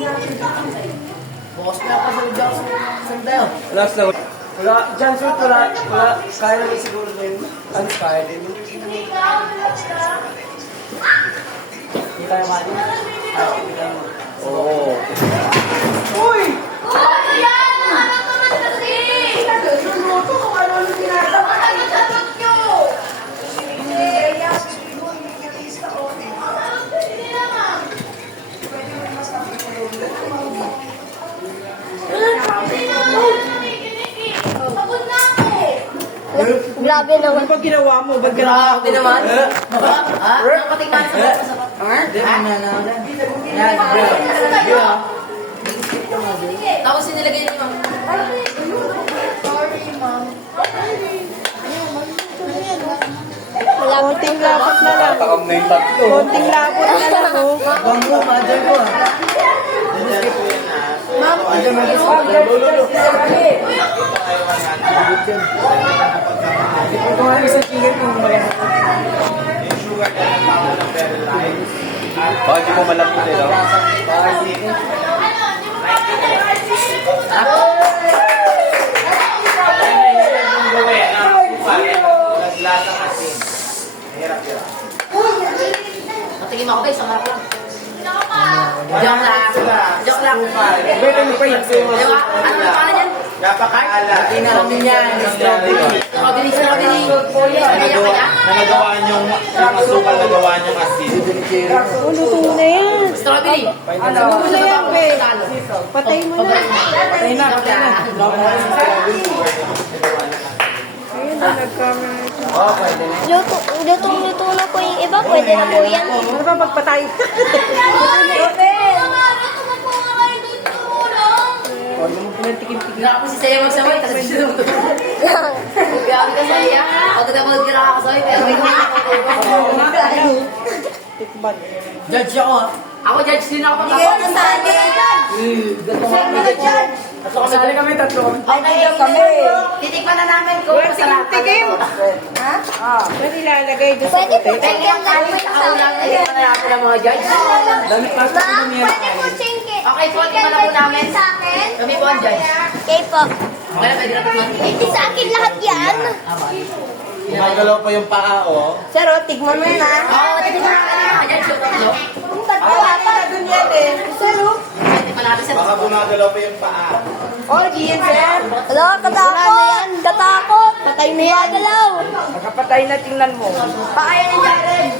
Bukas na pa sa lugar sa tayo. Last na. Wala, dyan sir, wala. Kaya naman siguro din. Ano, kaya din. Hindi tayo mali. Oo. Uy! Ano yan? Ano naman kasi? Luluto kung ano ginagawa. Ano sagot nyo? Pagod na ako. Grabe naman. Ano ba ginawa mo? Ba't Grabe naman. Nakatingnan sa mga sapat. Tapos sinilagay niyo yung Sorry, ma'am. Konting lapot na lang. Takam na yung tatlo. Konting lapot na lang. Oh. bangko, mother ko. Andiyan mo gusto. Lolo. Ito nga isang kinggan kung malamot. Bakit di mo malapot eh, no? Matigim ako guys, sama ko. Joke lang. Joke lang. Pwede mo pa yung Diba? Ano na pala yan? napakaala. Namin yan. Strawberry. Strawberry. Na nagawa niyong asukal, nagawa niyong asin. Luto na yan. Strawberry. Luto na yan, be. Patay mo na. Patay na. Ayun na, nag-camera. Oo, pwede na. Lutong-luto na po yung iba. Pwede na po yan. Ano ba magpatay? Huwag mo pinantikim-tikim. Hindi ako si Saya magsaway. Kasi siya naman. Grabe ka Saya. Ako na mag-gira ka kasaway. Pero may Tikman. judge ako ah. Ako judge din ako. Hindi kayo nasali. Kasali kami, tatlo kami. Okay. Titikman na namin kung masarap. Pwede ilalagay doon sa Pwede po Thank you. chicken lang po Ako sa lang. akin. Titikman na natin ang mga judge. Dami pasta ko Ma'am, namin yan. pwede po chicken. Okay po, tikman na po namin. Sa akin? Kami po ang judge. Okay po. Okay na, pwede na tikman. Hindi sa akin lahat yan. Gumagalaw pa yung paa, oh. Sir, tigman mo na. Oo, titikman na natin mga judge. Yung tatlo. Wala pa doon yan eh. Sir, Tikman natin sa Baka gumagalaw pa yung paa. Orgy yan, sir. Hello, katakot. Katakot. Patay na yan. Galaw. Nakapatay na, tingnan mo. Paaya ni Jared.